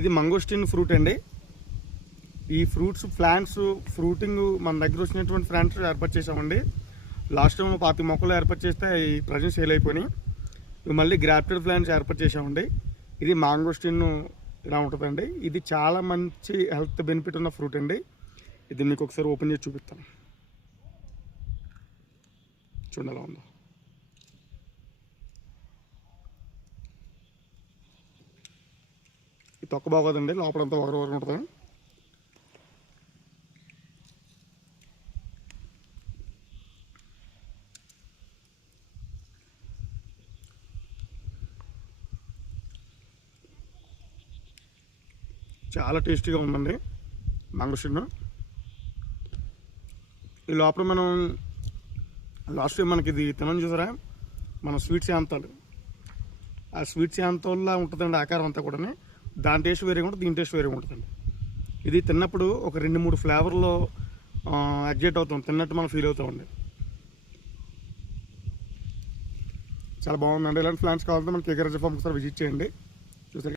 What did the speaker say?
ఇది మంగోస్టిన్ ఫ్రూట్ అండి. ఈ ఫ్రూట్స్ ప్లాంట్స్ ఫ్రూటింగ్ మన దగ్గర వచ్చినటువంటి ప్లాంట్స్ ఏర్పాటు చేసామండి. లాస్ట్ టైం 25 మొక్కలు ఏర్పాటు చేస్తే ఈ ప్రజెంట్ సేల్ అయిపోయినాయి. ఇవి మళ్ళీ గ్రాఫ్టెడ్ ప్లాంట్స్ ఏర్పాటు చేసామండి. ఇది మాంగోస్టిన్ ఇలా ఉంటుందండి. ఇది చాలా మంచి హెల్త్ బెనిఫిట్ ఉన్న ఫ్రూట్ అండి. ఇది మీకు ఒకసారి ఓపెన్ చేసి చూపిస్తాను. చూడండి ఎలా ఉందో. ఈ తొక్క బాగోదండి, లోపలంతా ఒకరు ఉంటుంది. చాలా టేస్టీగా ఉందండి మ్యాంగోస్టిన్. ఈ లోపల మనం లాస్ట్ టైం మనకి ఇది తినని చూసారా, మన స్వీట్ శాంతాలు, ఆ స్వీట్ శాంతాల్లా ఉంటుందండి ఆకారం అంతా కూడా. దాని టేస్ట్ వేరేగా ఉంటుంది, దీని టేస్ట్ వేరేగా ఉంటుందండి. ఇది తిన్నప్పుడు ఒక 2-3 ఫ్లేవర్లో ఎగ్జైట్ అవుతాం, తిన్నట్టు మనం ఫీల్ అవుతామండి. చాలా బాగుందండి. ఇలాంటి ప్లాంట్స్ కావాలంటే మనకి కేకే ఫార్మ్ ఒకసారి విజిట్ చేయండి.